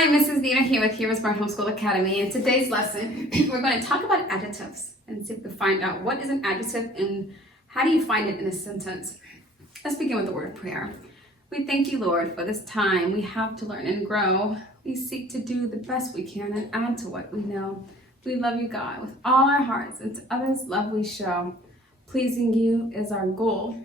Hi, Mrs. Nita here with Heroes Born Homeschool Academy. In today's lesson, we're going to talk about adjectives and see if we can find out what is an adjective and how do you find it in a sentence. Let's begin with the word of prayer. We thank you, Lord, for this time we have to learn and grow. We seek to do the best we can and add to what we know. We love you, God, with all our hearts, and to others love we show. Pleasing you is our goal,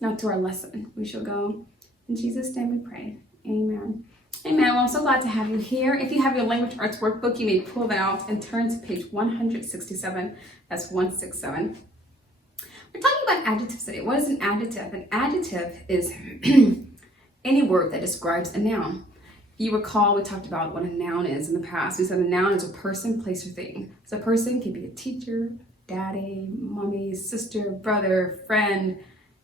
not to our lesson. We shall go. In Jesus' name we pray. Amen. Amen. Well, I'm so glad to have you here. If you have your language arts workbook, you may pull that out and turn to page 167. That's 167. We're talking about adjectives today. What is an adjective? An adjective is any word that describes a noun. You recall we talked about what a noun is in the past. We said a noun is a person, place, or thing. So a person can be a teacher, daddy, mommy, sister, brother, friend,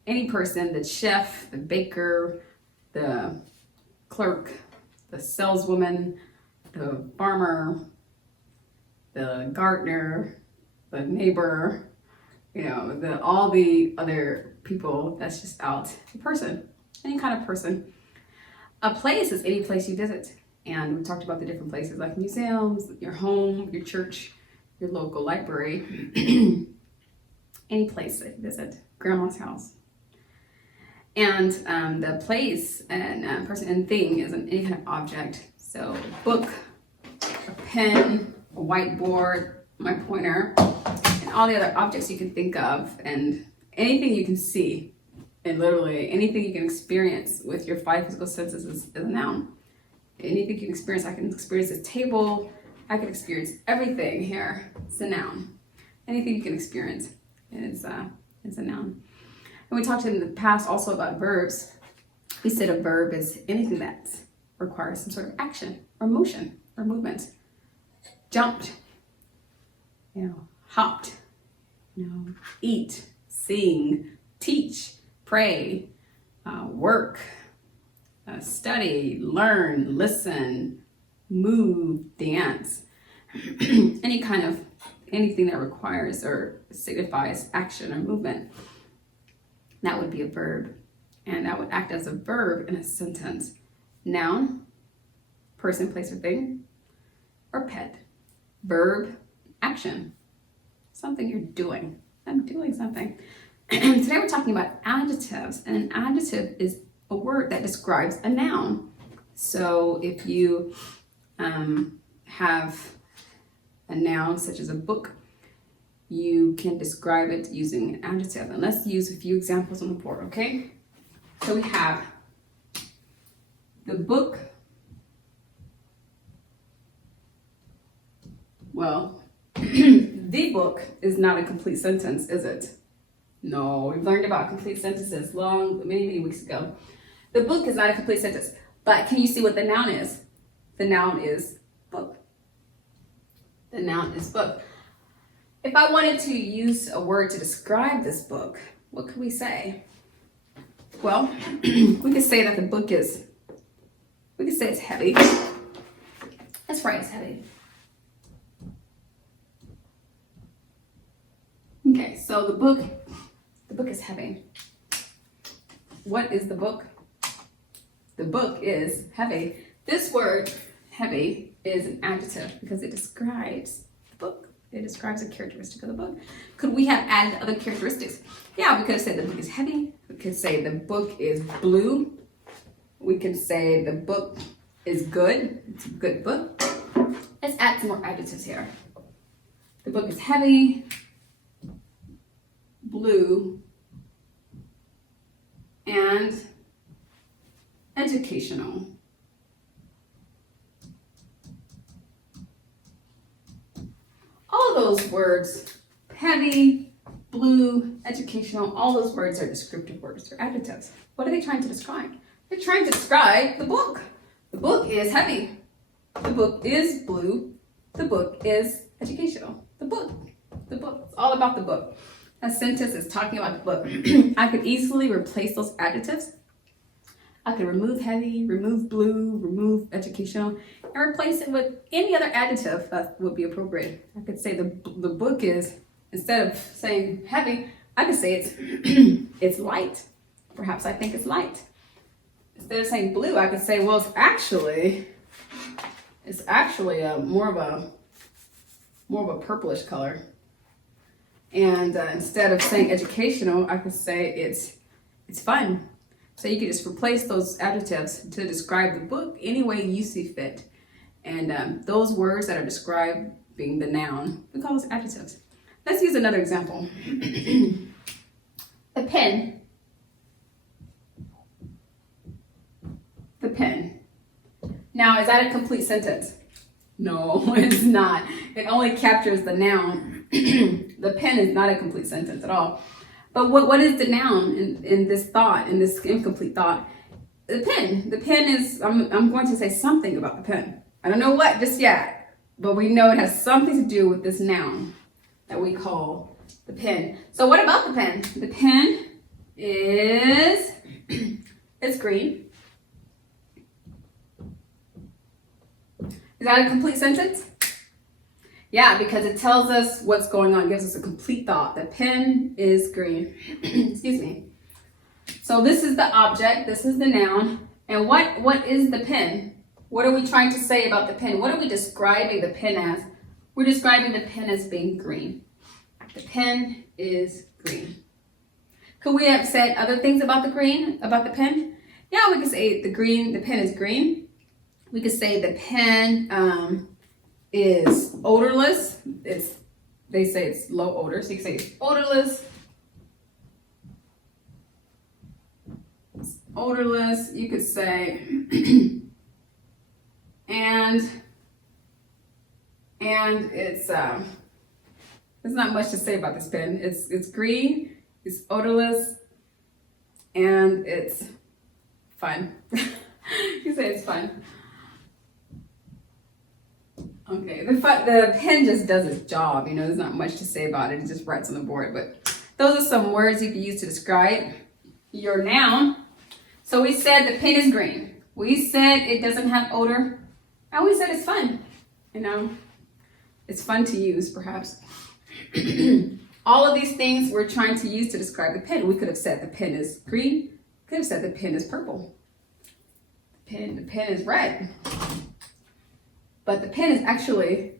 any person, the chef, the baker, the clerk, the saleswoman, the farmer, the gardener, the neighbor, all the other people that's just out. A person, any kind of person. A place is any place you visit. And we talked about the different places like museums, your home, your church, your local library, any place that you visit, grandma's house. And the place and person and thing is any kind of object. So a book, a pen, a whiteboard, my pointer, and all the other objects you can think of, and anything you can see, and literally anything you can experience with your five physical senses is a noun. Anything you can experience, I can experience this table, I can experience everything here. It's a noun. Anything you can experience is a noun. And we talked in the past also about verbs. We said a verb is anything that requires some sort of action or motion or movement. Jumped, hopped, eat, sing, teach, pray, work, study, learn, listen, move, dance. Anything that requires or signifies action or movement. That would be a verb, and that would act as a verb in a sentence. Noun, person, place, or thing, or pet. Verb, action, something you're doing. I'm doing something. Today we're talking about adjectives, and an adjective is a word that describes a noun. So if you have a noun such as a book, you can describe it using an adjective. And let's use a few examples on the board, okay? So we have the book. Well, the book is not a complete sentence, is it? No, we've learned about complete sentences many weeks ago. The book is not a complete sentence, but can you see what the noun is? The noun is book. The noun is book. If I wanted to use a word to describe this book, what could we say? Well, we could say that we could say it's heavy. That's right, it's heavy. Okay, so the book is heavy. What is the book? The book is heavy. This word, heavy, is an adjective because it describes the book. It describes a characteristic of the book. Could we have added other characteristics? Yeah, we could have said the book is heavy. We could say the book is blue. We could say the book is good. It's a good book. Let's add some more adjectives here. The book is heavy, blue, and educational. All those words, heavy, blue, educational, all those words are descriptive words or adjectives. What are they trying to describe? They're trying to describe the book. The book is heavy. The book is blue. The book is educational. The book. It's all about the book. A sentence is talking about the book. I could easily replace those adjectives. I could remove heavy, remove blue, remove educational, and replace it with any other adjective that would be appropriate. I could say the book is, instead of saying heavy, I could say it's light. Perhaps I think it's light. Instead of saying blue, I could say, well, it's actually It's actually more of a purplish color. And instead of saying educational, I could say it's fun. So you could just replace those adjectives to describe the book any way you see fit. And those words that are described being the noun, we call those adjectives. Let's use another example. The pen. The pen. Now, is that a complete sentence? No, it's not. It only captures the noun. The pen is not a complete sentence at all. But what is the noun in this thought, in this incomplete thought? The pen. The pen is, I'm going to say something about the pen. I don't know what just yet, but we know it has something to do with this noun that we call the pen. So what about the pen? The pen is, it's green. Is that a complete sentence? Yeah, because it tells us what's going on, gives us a complete thought. The pen is green. Excuse me. So this is the object, this is the noun. And what is the pen? What are we trying to say about the pen? What are we describing the pen as? We're describing the pen as being green. The pen is green. Could we have said other things about the pen? Yeah, we could say the pen is green. We could say the pen is odorless. They say it's low odor, so you can say it's odorless. It's odorless. You could say, and it's there's not much to say about this pen. It's green. It's odorless, and it's fun. You say it's fun. Okay, the pen just does its job, there's not much to say about it. It just writes on the board, but those are some words you can use to describe your noun. So we said the pen is green. We said it doesn't have odor. And we said it's fun. It's fun to use, perhaps. All of these things we're trying to use to describe the pen. We could have said the pen is green. Could have said the pen is purple. The pen is red. But the pen is actually,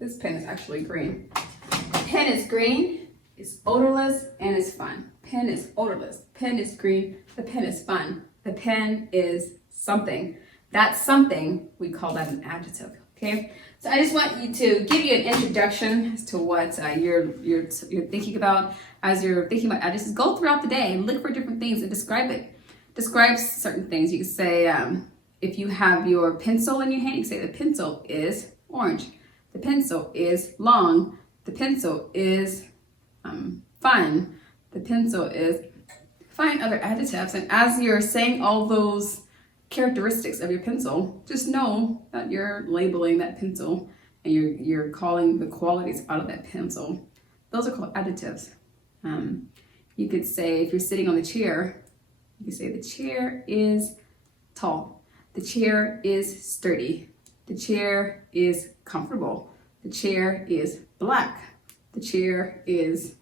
this pen is actually green. The pen is green, it's odorless, and it's fun. Pen is odorless, pen is green, the pen is fun. The pen is something. That something, we call that an adjective, okay? So I just want you to give you an introduction as to what you're thinking about. As you're thinking about adjectives, go throughout the day and look for different things and describe it. Describe certain things. You can say, if you have your pencil in your hand, you say the pencil is orange. The pencil is long. The pencil is fun. The pencil is, find other adjectives. And as you're saying all those characteristics of your pencil, just know that you're labeling that pencil and you're calling the qualities out of that pencil. Those are called adjectives. You could say, if you're sitting on the chair, you could say the chair is tall. The chair is sturdy. The chair is comfortable. The chair is black. The chair is,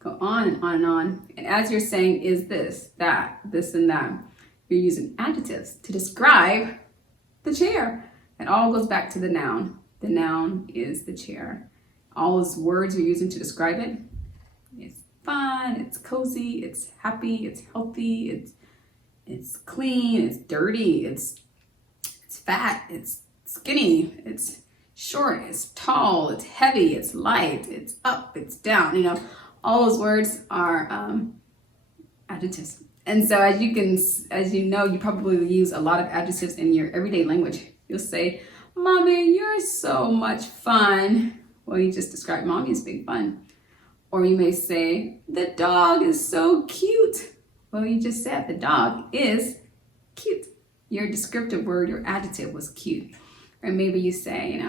go on and on and on. And as you're saying is this, that, this and that, you're using adjectives to describe the chair. It all goes back to the noun. The noun is the chair. All those words you're using to describe it, it's fun, it's cozy, it's happy, it's healthy, it's clean, it's dirty, it's fat, it's skinny, it's short, it's tall, it's heavy, it's light, it's up, it's down. All those words are adjectives. And so as you know, you probably use a lot of adjectives in your everyday language. You'll say, Mommy, you're so much fun. Well, you just described Mommy as being fun. Or you may say, the dog is so cute. Well, you just said the dog is cute. Your descriptive word, your adjective was cute. Or maybe you say,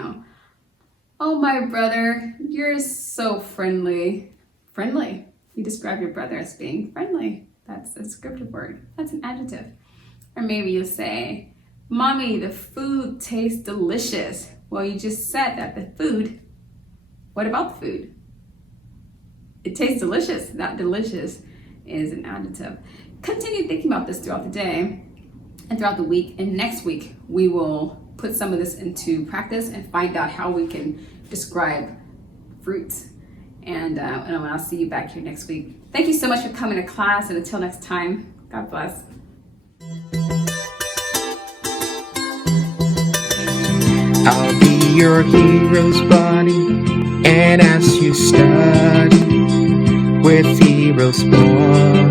oh, my brother, you're so friendly. Friendly. You describe your brother as being friendly. That's a descriptive word. That's an adjective. Or maybe you say, Mommy, the food tastes delicious. Well, you just said that the food, what about the food? It tastes delicious. That delicious is an adjective. Continue thinking about this throughout the day and throughout the week. And next week, we will put some of this into practice and find out how we can describe fruits. And I'll see you back here next week. Thank you so much for coming to class, and until next time, God bless. I'll be your hero's buddy, and as you study with heroes born,